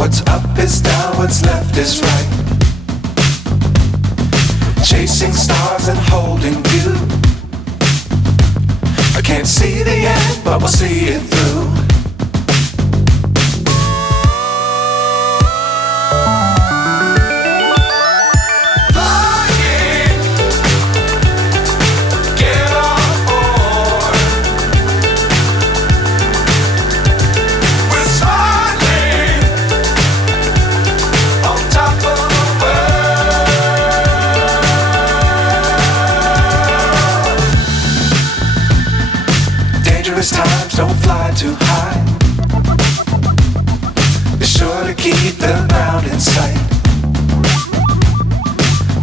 What's up is down, what's left is right. Chasing stars and holding you. I can't see the end, but we'll see it through. Dangerous times, don't fly too high. Be sure to keep the ground in sight.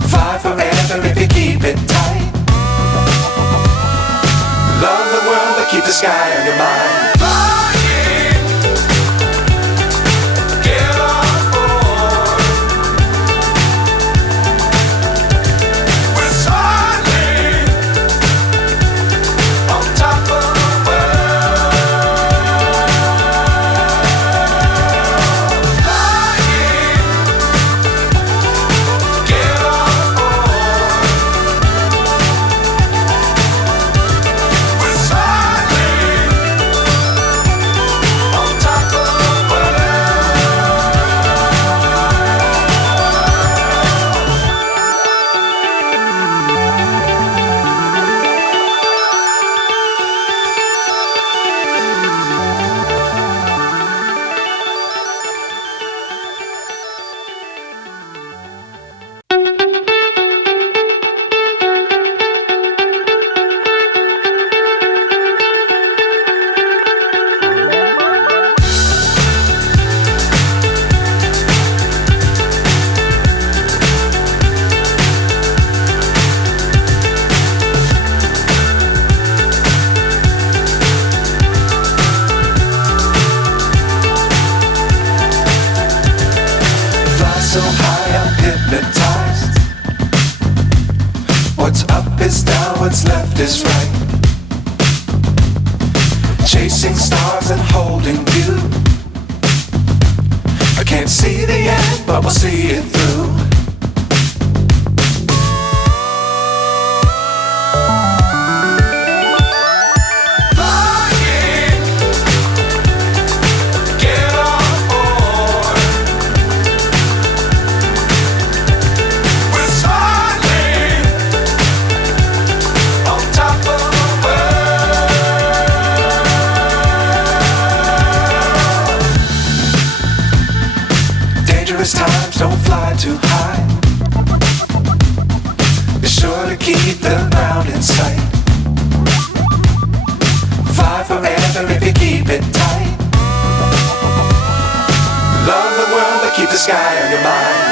Fly forever if you keep it tight. Love the world, but keep the sky on your mind. So high, I'm hypnotized. What's up is down, what's left is right. Chasing stars and holding you. I can't see the end, but we'll see it through. Dangerous times, don't fly too high. Be sure to keep the ground in sight. Fly forever if you keep it tight. Love the world, but keep the sky on your mind.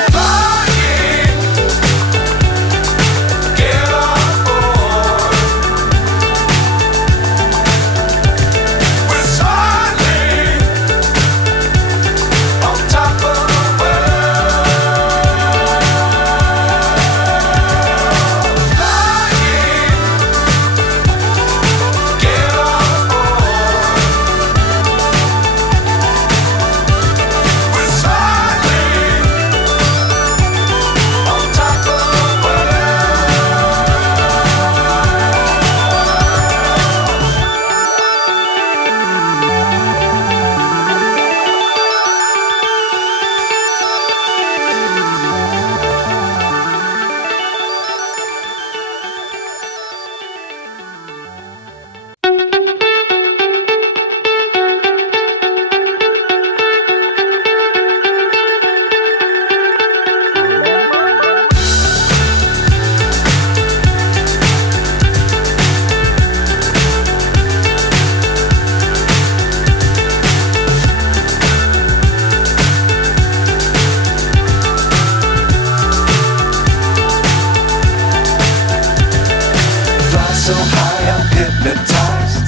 So high, I'm hypnotized.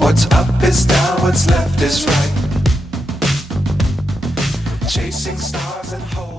What's up is down, what's left is right. Chasing stars and hope.